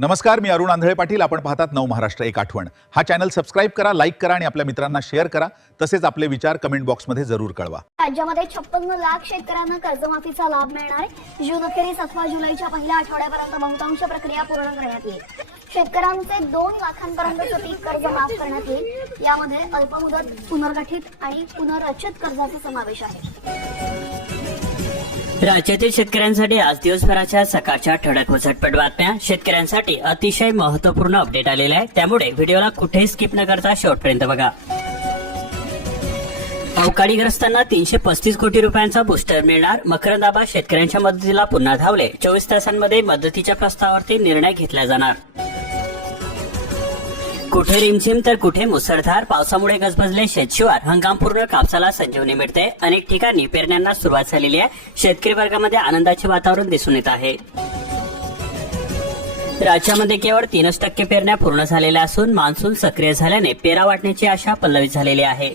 नमस्कार, मी अरुण आंधळे पाटील. आपण पाहतात नव महाराष्ट्र एक आठवण. हा चॅनल सबस्क्राइब करा, लाईक करा आणि आपल्या मित्रांना शेअर करा. तसेच आपले विचार कमेंट बॉक्समध्ये जरूर कळवा. राज्यामध्ये 56 लाख शेतकऱ्यांना कर्जमाफीचा लाभ मिळणार आहे. जून अखेरीस अथवा जुलैच्या पहिल्या आठवड्यापर्यंत बहुतांश प्रक्रिया पूर्ण करण्यात येईल. शेतकऱ्यांचे 2 लाखांपर्यंतचे पीक कर्ज माफ करण्यात येईल. यामध्ये अल्पमुदत, पुनर्गठित आणि पुनर्रचित कर्जाचा समावेश आहे. राज्यातील शेतकऱ्यांसाठी आज दिवसभराच्या सकाळच्या ठळक व झटपट बातम्या. शेतकऱ्यांसाठी अतिशय महत्त्वपूर्ण अपडेट आलेला आहे, त्यामुळे व्हिडिओला कुठेही स्किप न करता शेवटपर्यंत बघा. अवकाळीग्रस्तांना 335 कोटी रुपयांचा बुस्टर मिळणार. मकरंदाबा शेतकऱ्यांच्या मदतीला पुन्हा धावले. 24 तासांमध्ये मदतीच्या प्रस्तावावरती निर्णय घेतला जाणार. कुठे रिमझिम तर कुठे मुसळधार पावसामुळे गजबजले शेतशिवार. हंगामपूर्ण कापसाला संजीवनी मिळते. अनेक ठिकाणी पेरण्यांना सुरुवात झालेली आहे. शेतकरी वर्गामध्ये आनंदाचे वातावरण दिसून येत आहे. राज्यामध्ये केवळ 3% पेरण्या पूर्ण झालेल्या असून मान्सून सक्रिय झाल्याने पेरा वाटण्याची आशा पल्लवित झालेली आहे.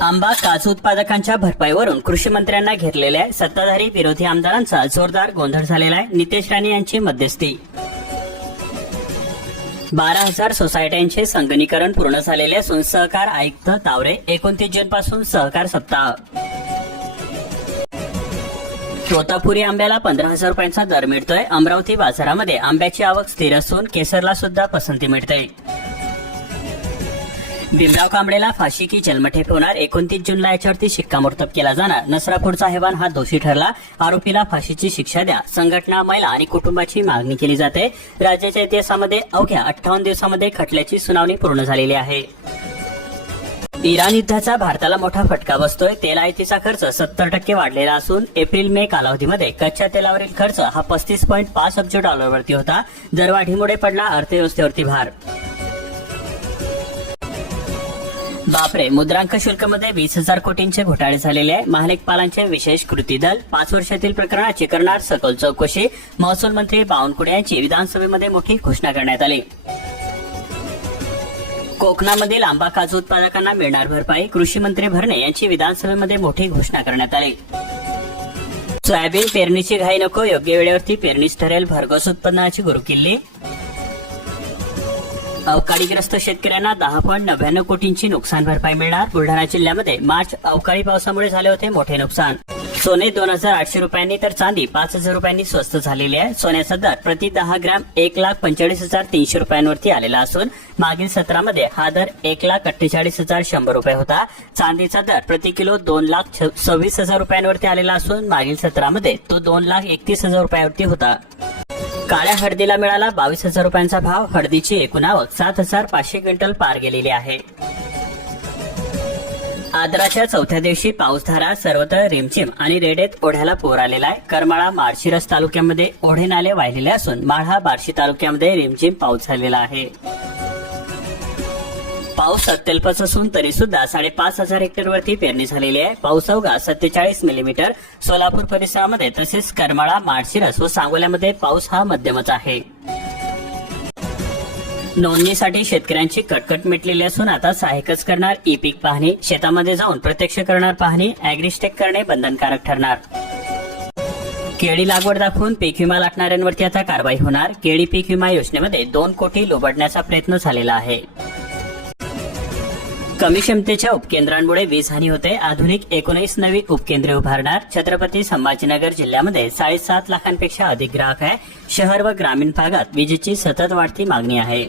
आंबा काजू उत्पादकांच्या भरपाईवरून कृषी मंत्र्यांना घेरलेल्या सत्ताधारी विरोधी आमदारांचा जोरदार गोंधळ झालेला आहे. नितेश राणे यांची मध्यस्थी. 12,000 सोसायट्यांचे संगणीकरण पूर्ण झालेले असून सहकार आयुक्त तावरे 29 जूनपासून सहकार सप्ताह. तोतापुरी आंब्याला 15,000 रुपयांचा दर मिळतोय. अमरावती बाजारामध्ये आंब्याची आवक स्थिर असून केसरला सुद्धा पसंती मिळते. भीमराव कांबळेला फाशी की जन्मठेप होणार. 29 जूनला याच्यावरती शिक्कामोर्तब केला जाणार. नसरापूरचा हैवान हा दोषी ठरला. आरोपीला फाशीची शिक्षा द्या. संघटना, महिला आणि कुटुंबाची मागणी केली जाते. राज्याच्या इतिहासामध्ये अवघ्या 58 दिवसामध्ये खटल्याची सुनावणी पूर्ण झालेली आहे. इराण युद्धाचा भारताला मोठा फटका बसतोय. तेल आयातीचा खर्च 70% वाढलेला असून एप्रिल-मे कालावधीमध्ये कच्च्या तेलावरील खर्च हा 35.5 अब्ज डॉलरवरती होता. दरवाढीमुळे पडला अर्थव्यवस्थेवरती भार. बापरे, मुद्रांक शुल्कमध्ये 20,000 कोटींचे घोटाळे झालेले आहे. महालेखपालांचे विशेष कृती दल 5 वर्षातील प्रकरणाची करणार सखोल चौकशी. महसूल मंत्री बावनकुळे यांची विधानसभेमध्ये मोठी घोषणा करण्यात आली. कोकणामधील आंबा काजू उत्पादकांना मिळणार भरपाई. कृषी मंत्री भरणे यांची विधानसभेमध्ये मोठी घोषणा करण्यात आली. सोयाबीन पेरणीची घाई नको, योग्य वेळेवरती पेरणीच ठरेल. भरघोस उत्पन्नाची गुरुकिल्ली. अवकाळीग्रस्त शेतकऱ्यांना 10.99 कोटींची नुकसान भरपाई मिळणार. बुलढाणा जिल्ह्यामध्ये मार्च अवकाळी पावसामुळे झाले होते मोठे नुकसान. सोने 2,800 रुपयांनी तर चांदी 5,000 रुपयांनी स्वस्त झालेली आहे. सोन्याचा दर प्रति 10 ग्रॅम 1,45,300 रुपयांवरती आलेला असून मागील सत्रामध्ये हा दर 1,48,100 रुपये होता. चांदीचा दर प्रति किलो 2,26,000 रुपयांवरती आलेला असून मागील सत्रामध्ये तो 2,31,000 रुपयांवरती होता. काळ्या हळदीला मिळाला 22,000 रुपयांचा भाव. हळदीची एकूण आवक 7,500 क्विंटल पार गेलेली आहे. आदराच्या 4थ्या दिवशी पाऊसधारा सर्वत्र रिमझिम आणि रेडेत ओढ्याला पूर आलेला आहे. करमाळा, माळशिरस तालुक्यामध्ये ओढे नाले वाहिलेले असून माढा, बार्शी तालुक्यामध्ये रिमझिम पाऊस झालेला आहे. पाऊस अत्यल्पच असून तरी सुद्धा 5,500 हेक्टरवरती पेरणी झालेली आहे. पाऊस अवघा 47 मिलीमीटर. सोलापूर परिसरामध्ये तसेच करमाळा, माळशिरस व सांगोल्यामध्ये पाऊस हा मध्यमच आहे. नोंदणीसाठी शेतकऱ्यांची कटकट मिटलेली असून आता सहाय्यकच करणार ई पीक पाहणी. शेतामध्ये जाऊन प्रत्यक्ष करणार पाहणी. अॅग्रिस्टेक करणे बंधनकारक ठरणार. केळी लागवड दाखवून पीक विमा लाटणाऱ्यांवरती आता कारवाई होणार. केळी पीक विमा योजनेमध्ये 2 कोटी लुबाडण्याचा प्रयत्न झालेला आहे. कमी क्षमतेच्या उपकेंद्रांमुळे वीज हानी होते. आधुनिक 19 नवी उपकेंद्रे उभारणार. छत्रपती संभाजीनगर जिल्ह्यामध्ये 7.5 लाखांपेक्षा अधिक ग्राहक आहे. शहर व ग्रामीण भागात विजेची सतत वाढती मागणी आहे.